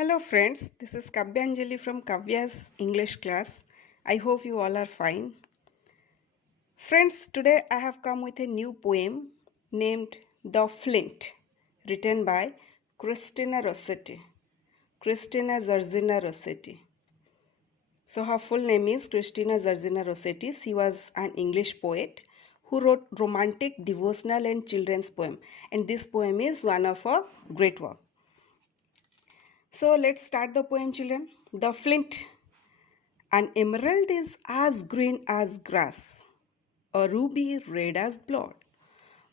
Hello friends, this is Kavyanjali from Kavya's English class. I hope you all are fine. Friends, today I have come with a new poem named The Flint, written by Christina Rossetti. Christina Zerzina Rossetti. So her full name is Christina Zerzina Rossetti. She was an English poet who wrote romantic, devotional and children's poem. And this poem is one of her great work. So let's start the poem, children. The Flint. An emerald is as green as grass, a ruby red as blood,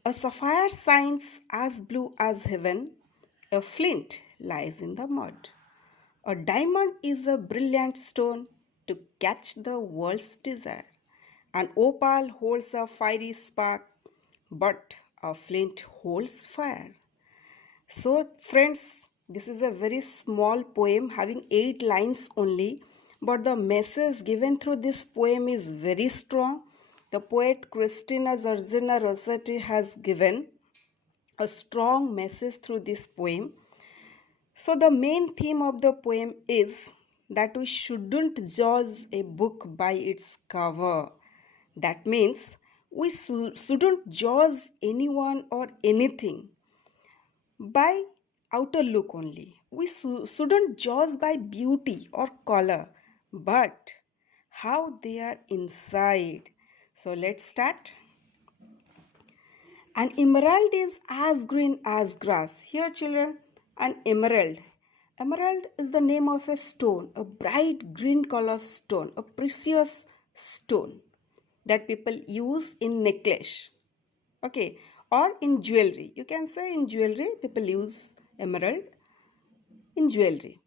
a sapphire shines as blue as heaven, a flint lies in the mud. A diamond is a brilliant stone to catch the world's desire. An opal holds a fiery spark, but a flint holds fire. So, friends, this is a very small poem having 8 lines only, but the message given through this poem is very strong. The poet Christina Zerzina Rossetti has given a strong message through this poem. So, the main theme of the poem is that we shouldn't judge a book by its cover. That means we shouldn't judge anyone or anything by outer look only. We shouldn't judge by beauty or color, but how they are inside. So let's start. An emerald is as green as grass. Here, children, an emerald. Emerald is the name of a stone, a bright green color stone, a precious stone that people use in necklace. Okay, or in jewelry. You can say in jewelry, people use emerald in jewelry.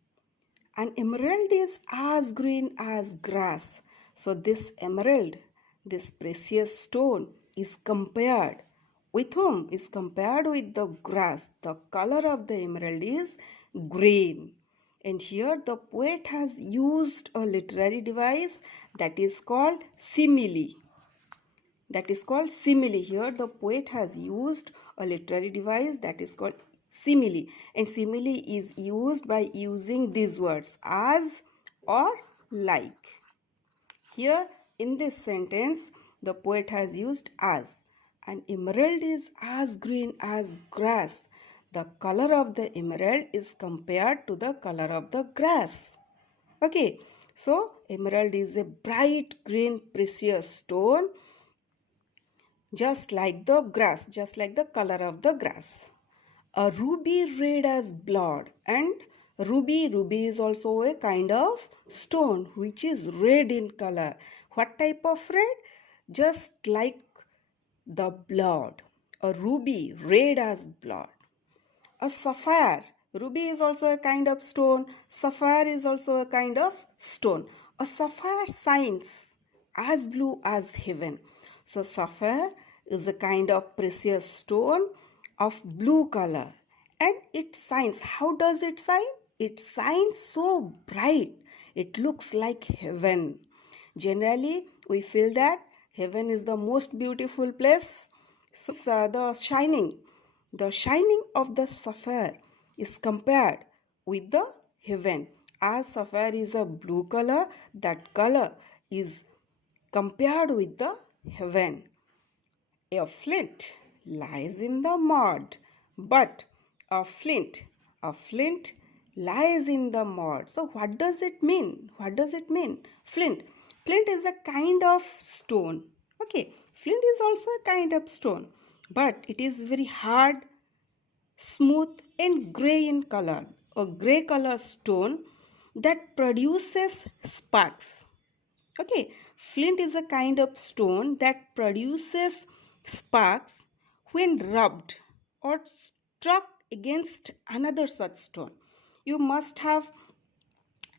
An emerald is as green as grass. So this emerald, this precious stone, is compared with whom? Is compared with the grass. The color of the emerald is green. And here the poet has used a literary device that is called simile. Here the poet has used a literary device that is called simile, and simile is used by using these words as or like. Here in this sentence the poet has used as. An emerald is as green as grass. The color of the emerald is compared to the color of the grass. Okay, so emerald is a bright green precious stone, just like the grass, just like the color of the grass. A ruby red as blood, and ruby is also a kind of stone which is red in color. What type of red? Just like the blood. A ruby red as blood. A sapphire. Ruby is also a kind of stone. Sapphire is also a kind of stone. A sapphire shines as blue as heaven. So sapphire is a kind of precious stone of blue color, and it shines. How does it shine? It shines so bright. It looks like heaven. Generally, we feel that heaven is the most beautiful place. So the shining of the sapphire is compared with the heaven. As sapphire is a blue color, that color is compared with the heaven. A flint lies in the mud, but a flint lies in the mud. So what does it mean? Flint is a kind of stone. Okay, flint is also a kind of stone, but it is very hard, smooth and gray in color. A gray color stone that produces sparks. Okay, flint is a kind of stone that produces sparks when rubbed or struck against another such stone. You must have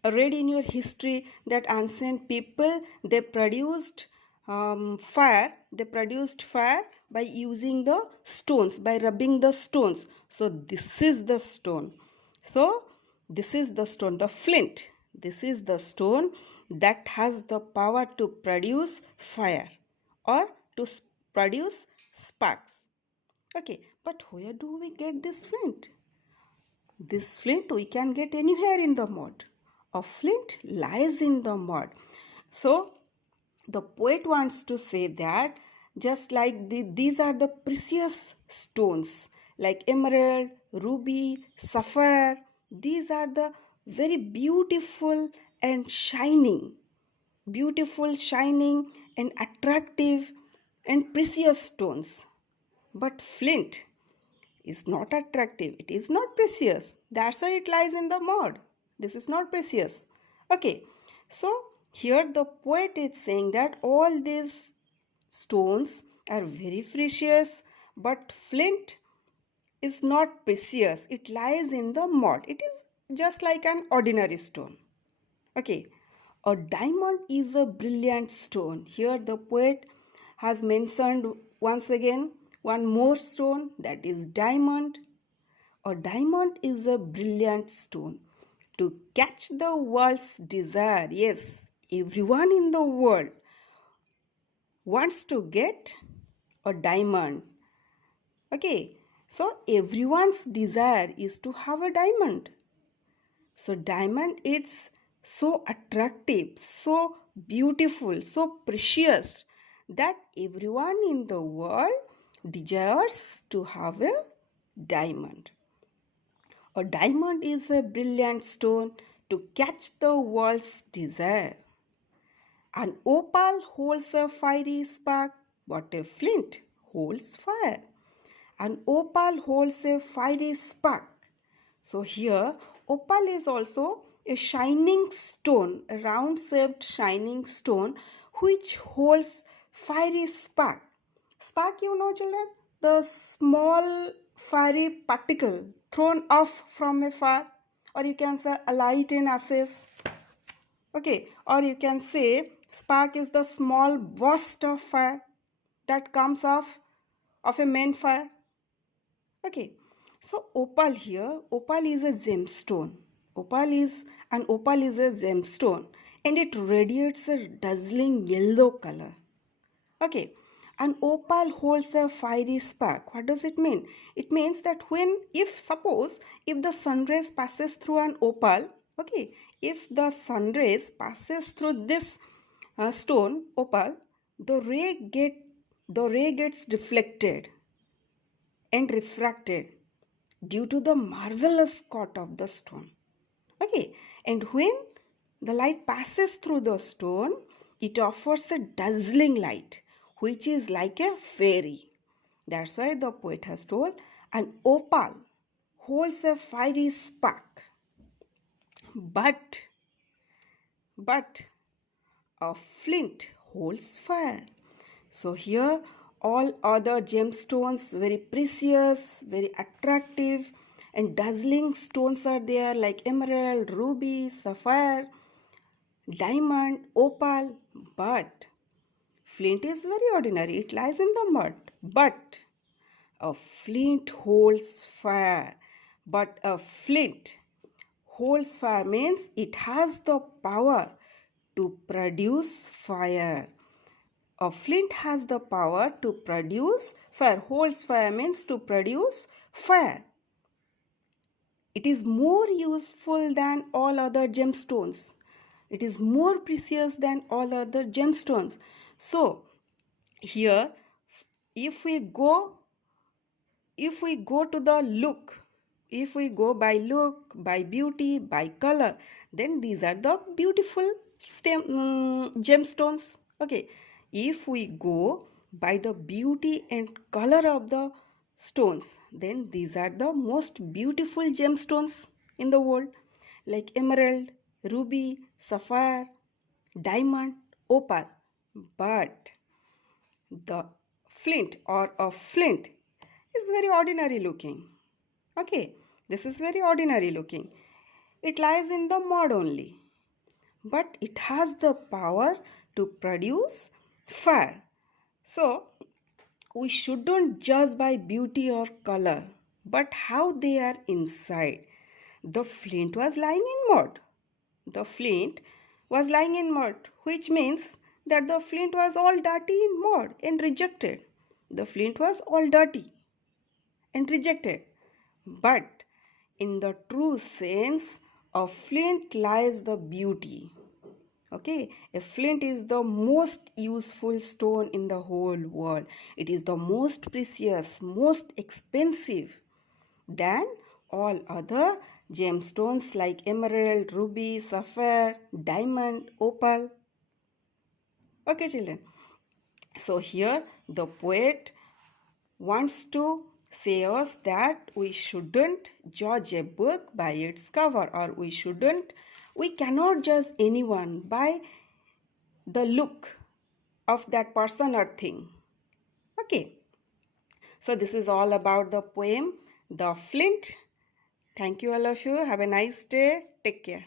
read in your history that ancient people, they produced fire. They produced fire by using the stones, by rubbing the stones. So this is the stone. The flint. This is the stone that has the power to produce fire or to produce sparks. Okay, but where do we get this flint? This flint we can get anywhere in the mud. A flint lies in the mud. So the poet wants to say that just like these are the precious stones like emerald, ruby, sapphire. These are the very beautiful, shining and attractive and precious stones. But flint is not attractive. It is not precious. That's why it lies in the mud. This is not precious. Okay. So here the poet is saying that all these stones are very precious, but flint is not precious. It lies in the mud. It is just like an ordinary stone. Okay. A diamond is a brilliant stone. Here the poet has mentioned once again one more stone, that is diamond. A diamond is a brilliant stone. To catch the world's desire. Yes, everyone in the world wants to get a diamond. Okay, so everyone's desire is to have a diamond. So diamond is so attractive, so beautiful, so precious that everyone in the world desires to have a diamond. A diamond is a brilliant stone to catch the world's desire. An opal holds a fiery spark, but a flint holds fire. An opal holds a fiery spark. So here, opal is also a shining stone, a round-shaped shining stone which holds fiery spark. Spark, you know, children, the small fiery particle thrown off from a fire, or you can say a light in ashes. Okay, or you can say spark is the small burst of fire that comes off of a main fire. Okay, so opal here, opal is a gemstone. Opal is a gemstone and it radiates a dazzling yellow color. Okay, an opal holds a fiery spark. What does it mean? It means that if the sun rays passes through an opal, okay, if the sun rays passes through this stone, opal, the ray gets deflected and refracted due to the marvelous cut of the stone. Okay, and when the light passes through the stone, it offers a dazzling light, which is like a fairy. That's why the poet has told an opal holds a fiery spark, but a flint holds fire. So here all other gemstones, very precious, very attractive and dazzling stones are there like emerald, ruby, sapphire, diamond, opal, but flint is very ordinary. It lies in the mud. But a flint holds fire. But a flint holds fire means it has the power to produce fire. A flint has the power to produce fire. Holds fire means to produce fire. It is more useful than all other gemstones. It is more precious than all other gemstones. So, here, if we go to the look, if we go by look, by beauty, by color, then these are the beautiful gemstones. Okay, if we go by the beauty and color of the stones, then these are the most beautiful gemstones in the world, like emerald, ruby, sapphire, diamond, opal. But the flint or a flint is very ordinary looking. Okay, this is very ordinary looking. It lies in the mud only, but it has the power to produce fire. So we shouldn't judge by beauty or color, but how they are inside. The flint was lying in mud. The flint was lying in mud, which means that the flint was all dirty in mud and rejected. The flint was all dirty and rejected. But in the true sense of flint lies the beauty. Okay, a flint is the most useful stone in the whole world. It is the most precious, most expensive than all other gemstones like emerald, ruby, sapphire, diamond, opal. Okay, children. So here the poet wants to say us that we shouldn't judge a book by its cover, or we cannot judge anyone by the look of that person or thing. Okay, so this is all about the poem The Flint. Thank you all of you. Have a nice day. Take care.